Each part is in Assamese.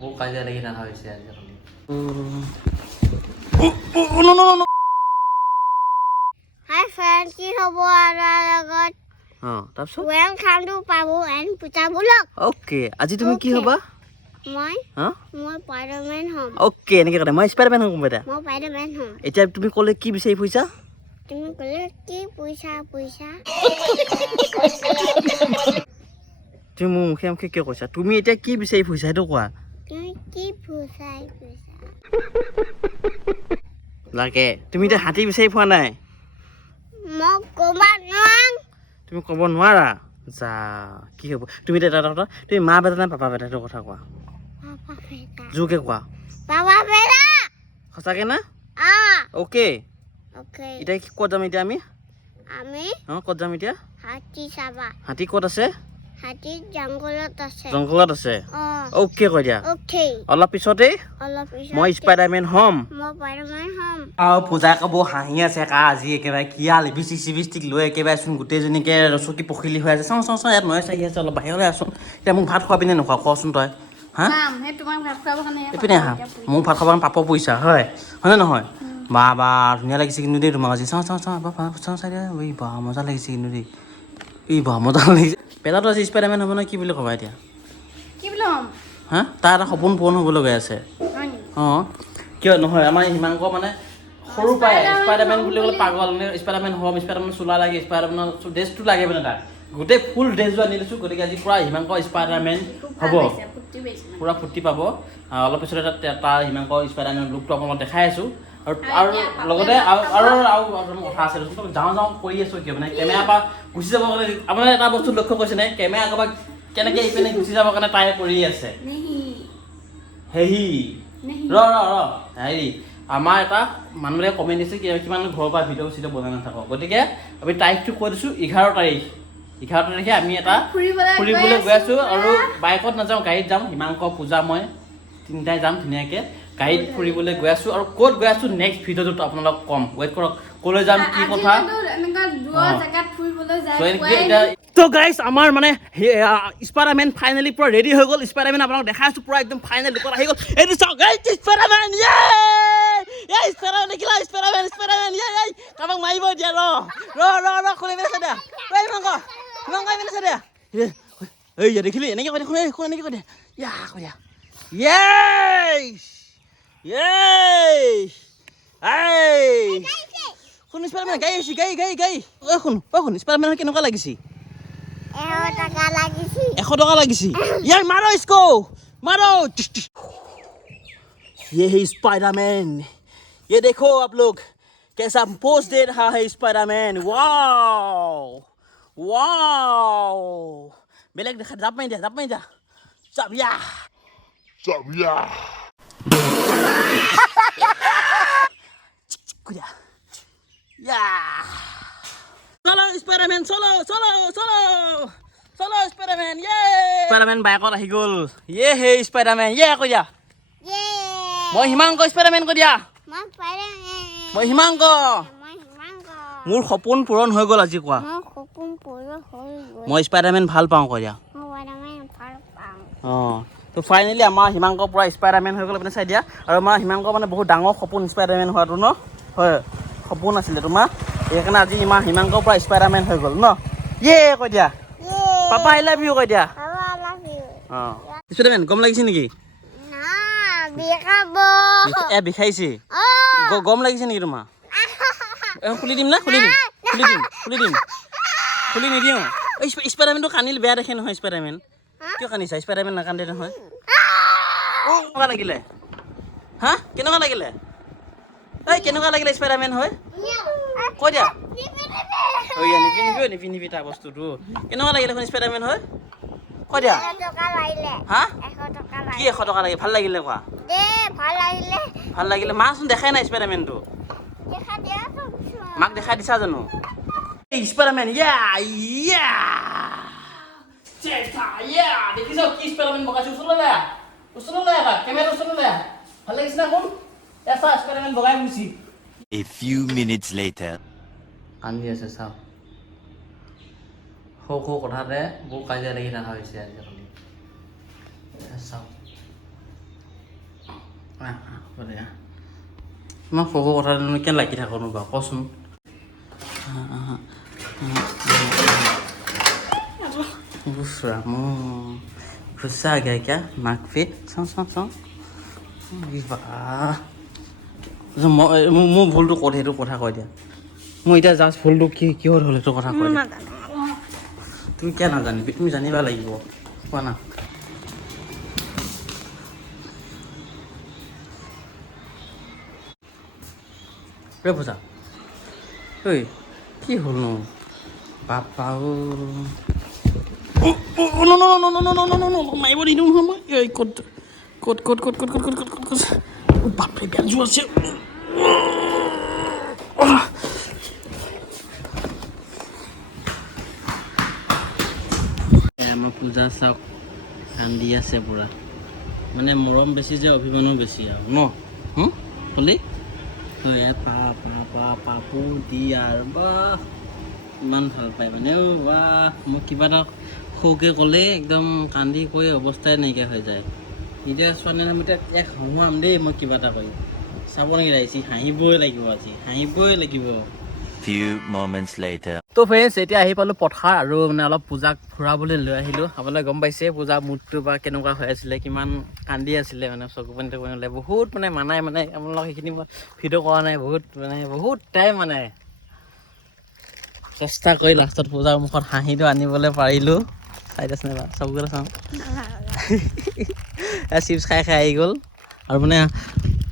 বহুত কাজিয়া লাগি থকা হৈছে আজিকালি। হাই ফ্ৰেণ্ড, কি হ'ব আপোনাৰ লগত? তাৰপিছত ৱেলকাম টু পাবু এণ্ড পূজা ব্লগ। অ'কে, আজি তুমি কি হ'বা? মই স্পাইডাৰমেন হ'ম। অ'কে, এনেকৈ কথা মই স্পাইডাৰমেন হ'ম এতিয়া। মই স্পাইডাৰমেন হ'ম। এতিয়া তুমি ক'লে কি বিচাৰি ফুৰিছা? তুমি ক'লে কি পইচা? তুমি মোৰ মুখে মুখে কিয় কৈছা? তুমি এতিয়া কি বিচাৰি ফুৰিছা সেইটো কোৱা। তুমি কি পইচা? লাগে তুমি এতিয়া হাতী বিচাৰি পোৱা নাই? মই ক'ব নোৱাৰোঁ। তুমি ক'ব নোৱাৰা? যা কি হ'ব? তুমি এতিয়া এটা কথা, তুমি মা বেটা নে পাপা বেটা সেইটো কথা কোৱা। পাপা বেটা। জোৰকে কোৱা। পাপা বেটা। সঁচাকে না? অ'কে। এতিয়া ক'ত যাম এতিয়া আমি? ক'ত যাম এতিয়া? হাতী চাবা। হাতী ক'ত আছে? হাতী জংঘলত আছে। জংঘলত আছে? অ'কে কৈ দিয়া। অলপ পিছতেই মই স্পাইডাৰমেন হ'ম। আৰু পূজা কাপোৰ হাঁহি আছে কা আজি একেবাৰে কিয়া লিপষ্টিক চিপষ্টিক লৈ একেবাৰে চোন গোটেইজনীকে ৰচকী পখিলি হৈ আছে। চাওঁ ইয়াত নয় চাহি আছে অলপ বাহিৰলৈ আছোন। এতিয়া মোক ভাত খোৱাবি নে নোখোৱা কচোন তই? হা এইপিনে আহা। মোক ভাত খাব পাপৰ পইচা হয়নে নহয়? বা ধুনীয়া লাগিছে কিন্তু দেই তোমাক আজি। চাওঁ চাই দিয়া। ঐ বা মজা লাগিছে কিন্তু দেই। মজা লাগিছে। পেটাতো আজি স্পাইডাৰমেন হ'ব নহয় কি বুলি ক'বা এতিয়া? হা তাৰ এটা সপোন পূৰণ হ'বলৈ গৈ আছে। কিয় নহয় আমাৰ হিমাংক মানে সৰু পৰাই স্পাইডাৰমেন বুলি ক'লে পাগল। স্পাইডাৰমেন হ'ম, স্পাইডাৰমেন চোলা লাগে, স্পাইডাৰমেনৰ ড্ৰেছটো লাগে মানে তাক। গোটেই ফুল ড্ৰেছযোৰ আনি দিছোঁ। গতিকে আজি পূৰা হিমাংক স্পাইডাৰমেন হ'ব। পূৰা ফূৰ্তি পাব। অলপ পিছতে তাৰ হিমাংক স্পাইডাৰমেন লুকটো আপোনালোকক দেখাই আছোঁ। আৰু লগতে আৰু কথা আছে যাওঁ কৰি আছোঁ কিয় মানে কেমেৰাৰ পৰা গুচি যাবৰ কাৰণে আপোনাৰ এটা বস্তু লক্ষ্য কৰিছেনে? কেমেৰা ক'ৰবাত কেনেকৈ ইপিনে গুচি যাবৰ কাৰণে ট্ৰাই কৰি আছে। হেৰি আমাৰ এটা মানুহে কমেণ্ট দিছে কিমান ঘৰৰ পৰা ভিডিঅ' চিডিঅ' বনাই নাথাকক। গতিকে আমি তাৰিখটো কৈ দিছোঁ 11 তাৰিখ। 11 তাৰিখে আমি এটা ফুৰিবলৈ গৈ আছোঁ আৰু বাইকত নাযাওঁ, গাড়ীত যাম। হিমাংক, পূজা, মই তিনিটাই যাম ধুনীয়াকৈ গাড়ীত ফুৰিবলৈ গৈ আছোঁ। আৰু ক'ত গৈ আছোঁ নেক্সট ভিডিঅ'টোত আপোনালোক কম ৱেইট কৰক। ক'লৈ যাম কি কথা তো গাইজ আমাৰ মানে স্পাইডাৰমেন ফাইনেলি পুৰা ৰেডি হৈ গ'ল। স্পাইডাৰমেন আপোনালোক দেখাই আছোঁ পুৰা একদম ফাইনেল লুকত আহি গ'ল। এইটো চাওক স্পাইডাৰমেন স্পাইডাৰমেন কাৰোবাক মাৰিব এতিয়া ৰ খুলি মেলি দিয়া হিমাংক দিয়া এই দেখিলি এনেকৈ কৈ দিয়া এনেকৈ কৈ দিয়া কৈ দিয়া শুন স্পাইডাৰমেন গাড়ী আহিছে গাড়ী শুন স্পাইডাৰমেন কেনেকুৱা লাগিছে? 100 টকা লাগিছে। यार मारो इसको मारो। ये है स्पाइडरमैन। ये देखो आप लोग कैसा पोज दे रहा है स्पाइडरमैन। वाओ बेलेग देखा जाप में जा जाप या या चलो स्पाइडरमैन चलो स्पाइडरमैन स्पाइडरमैन बाइकत आহি গ'ল। ये है स्पाइडरमैन কৈ দিয়া মই হিমাংক স্পাইডাৰমেন কৈ দিয়া মই হিমাংক মোৰ সপোন পূৰণ হৈ গ'ল আজি কোৱা মই স্পাইডাৰমেন ভাল পাওঁ কৈ দিয়া তো ফাইনেলি আমাৰ হিমাংক পুৰা স্পাইডাৰমেন হৈ গ'ল আপুনি চাই দিয়া। আৰু আমাৰ হিমাংক মানে বহুত ডাঙৰ সপোন স্পাইডাৰমেন হোৱাটো ন হয় সপোন আছিলে তোমাৰ সেইকাৰণে আজি আমাৰ হিমাংক পুৰা স্পাইডাৰমেন হৈ গ'ল ন কৈ দিয়া পাপা আই লাভ ইউ কৈ দিয়া স্পাইডাৰমেন গম লাগিছে নেকি? বিষাইছে গম লাগিছে নেকি তোমাৰ? খুলি দিম না খুলি নিদিওঁ। স্পাইডাৰমেনটো কান্দিলে বেয়া দেখে নহয়। স্পাইডাৰমেন কিয় কান্দিছা? স্পাইডাৰমেন নাকান্দে নহয়। কেনেকুৱা লাগিলে কেনেকুৱা লাগিলে স্পাইডাৰমেন হয় কৈ দিয়া নিপিন্ধিবি তাৰ বস্তুটো কেনেকুৱা লাগিলে এখন স্পাইডাৰমেন হয় কৈ দিয়া কি 100 টকা লাগে ভাল লাগিলে কোৱা ভাল লাগিলে মাচোন দেখাই নাই স্পাইডাৰমেনটো মাক দেখাই দিছা জানো? স্পাইডাৰমেন দেখিছ কি স্পাইডাৰমেন বগাইছে ওচৰলৈ কেমেৰা ওচৰলৈ ভাল লাগিছে না কোন এছা স্পাইডাৰমেন বগাই ফুৰিছি। A few minutes later কান্দি আছে চাওক সৌ কথাতে বহুত কাজিয়া লাগি থকা হৈছে আজিকালি চাওক মই সৰু কথা কেনে লাগি থাকোঁ বাৰু কচোন খুচা গাই কিয়া নাক ফিট চাওঁ মোৰ ভুলটো ক'ত সেইটো কথা কৈ দিয়া মই এতিয়া জাষ্ট ভুলটো কিহত হ'ল সেইটো কথা কৈ দিয়া তুমি কিয় নাজানিবি তুমি জানিবা লাগিব কোৱা না পূজা ঐ কি হ'লনো বাপা মাৰিব নিদিওঁ নহয় মই এই ক'ত বাপৰে বেজু আছে আমাৰ পূজা চাওক কান্দি আছে পুৰা মানে মৰম বেছি যে অভিমানো বেছি আৰু ন হ'লেই পাপু দি আৰু বাহ ইমান ভাল পায় মানে বাহ মোক কিবা এটা সৌকে ক'লে একদম কান্দি কৈ অৱস্থাই নাইকিয়া হৈ যায় এতিয়া ছোৱালী আমি এতিয়া হহুৱাম দেই মই কিবা এটা কৰি চাব নেকি আহিছে হাঁহিবই লাগিব Few moments later. তো ফ্ৰেণ্ডছ এতিয়া আহি পালোঁ পথাৰ আৰু মানে অলপ পূজাক ফুৰাবলৈ লৈ আহিলোঁ আপোনালোকে গম পাইছে পূজা মুডটো বা কেনেকুৱা হৈ আছিলে কিমান কান্দি আছিলে মানে চকু পানী ওলাই বহুত মানে আপোনালোক সেইখিনি মই ভিডিঅ' কৰা নাই বহুত টাইম মানে চেষ্টা কৰি লাষ্টত পূজাৰ মুখত হাঁহিটো আনিবলৈ পাৰিলোঁ চাই আছে নাই চবগুলো চাওঁ চিপছ খাই আহি গ'ল আৰু মানে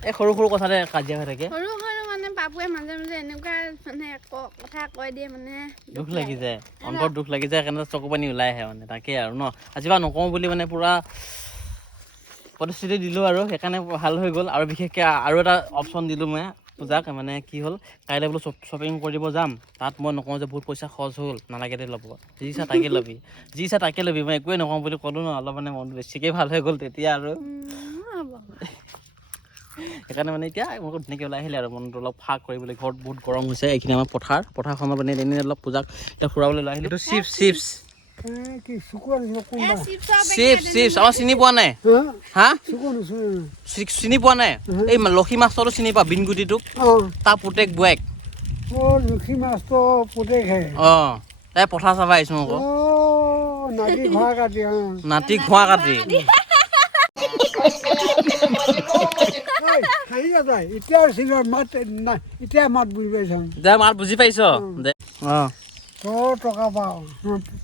এই সৰু কথাতে কাজিয়া হৈ থাকে বাবুৱে মাজে মাজে এনেকুৱা মানে কথা কৈ দিয়ে মানে দুখ লাগি যায় অন্তৰত দুখ লাগি যায় সেইকাৰণে চকু পানী ওলাই আহে মানে তাকেই আৰু ন আজি বা নকওঁ বুলি মানে পূৰা প্ৰতিশ্ৰুতি দিলোঁ আৰু সেইকাৰণে ভাল হৈ গ'ল আৰু বিশেষকৈ আৰু এটা অপশ্যন দিলোঁ মই পূজাক মানে কি হ'ল কাইলৈ বোলো শ্বপিং কৰিব যাম তাত মই নকওঁ যে বহুত পইচা খৰচ হ'ল নালাগে দে ল'ব যি চা তাকে ল'বি মই একোৱেই নকওঁ বুলি ক'লোঁ ন অলপ মানে মনটো বেছিকৈ ভাল হৈ গ'ল তেতিয়া আৰু সেইকাৰণে মানে এতিয়া মোক ধুনীয়াকৈ ওলাই আহিলে আৰু মনটো অলপ ফাক কৰিবলৈ ঘৰত বহুত গৰম হৈছে এইখিনি আমাৰ পথাৰখনত মানে এনেই অলপ পূজাক এতিয়া ফুৰাবলৈ লৈ আহিলোঁ চিপছ আমাৰ চিনি পোৱা নাই হা চিনি পোৱা নাই এই লক্ষী মাছটো চিনি পোৱা বিনগুটিটোক তাৰ পুতেক বোৱাইক অঁ তাই পথাৰ চাব আহিছোঁ আকৌ নাতি ঘোঁৰা কাটি মাত বুজি পাইছ দে অঁ তই টকা পাওঁ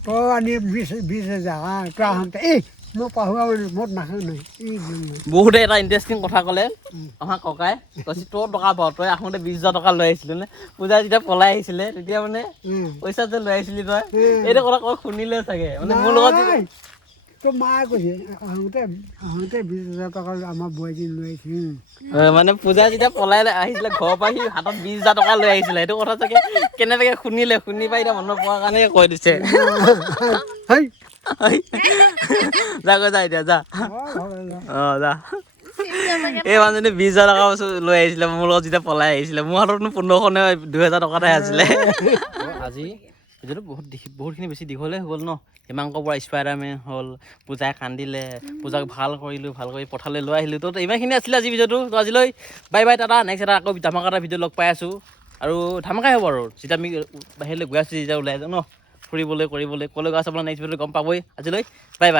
তই আনি 20,000 তই আহোঁতে মই পাহৰা মানে মই নাখাওঁ নাই বহুতে এটা ইণ্টাৰেষ্টিং কথা ক'লে আমাৰ ককাই কৈছে তই টকা পাওঁ তই আহোঁতে 20,000 টকা লৈ আহিছিলি নে পূজা যেতিয়া পলাই আহিছিলে তেতিয়া মানে পইচা যে লৈ আহিছিলি তই এইটো কথা কৈ শুনিলে চাগে মানে মোৰ লগত তোৰ মায়ে কৈছে আহোঁতে 20,000 টকা আমাৰ বোৱাৰীজনী লৈ আহিছিল মানে পূজা যেতিয়া পলাই আহিছিলে ঘৰৰ পৰা সি হাতত 20,000 টকা লৈ আহিছিলে সেইটো কথা চাগে কেনেবাকৈ শুনি পাই এতিয়া মনত পোৱাৰ কাৰণে কৈ দিছে যা এতিয়া যা অঁ যা এই মানুহজনী 20,000 টকা লৈ আহিছিলে মোৰ লগত যেতিয়া পলাই আহিছিলে মোৰ হাততনো 1500 2,000 টকা এটাই আছিলে আজি ভিডিঅ'টো বহুতখিনি বেছি দীঘলে হৈ গ'ল ন হিমাংকৰ পৰা স্পাইডাৰমেন হ'ল পূজাই কান্দিলে পূজাক ভাল কৰি পথাৰলৈ লৈ আহিলোঁ তো ইমানখিনি আছিলে আজি ভিডিঅ'টো তো আজিলৈ বাই টাটা নেক্সট এটা আকৌ ধামাকা এটা ভিডিঅ' লগ পাই আছোঁ আৰু ধামাকাই হ'ব আৰু যেতিয়া আমি বাহিৰলৈ গৈ আছোঁ যেতিয়া ওলাই যাওঁ ন ফুৰিবলৈ কৰিবলৈ ক'লৈ গৈ আছোঁ আপোনাৰ নেক্সট ভিডিঅ'টো গম পাবই আজিলৈ বাই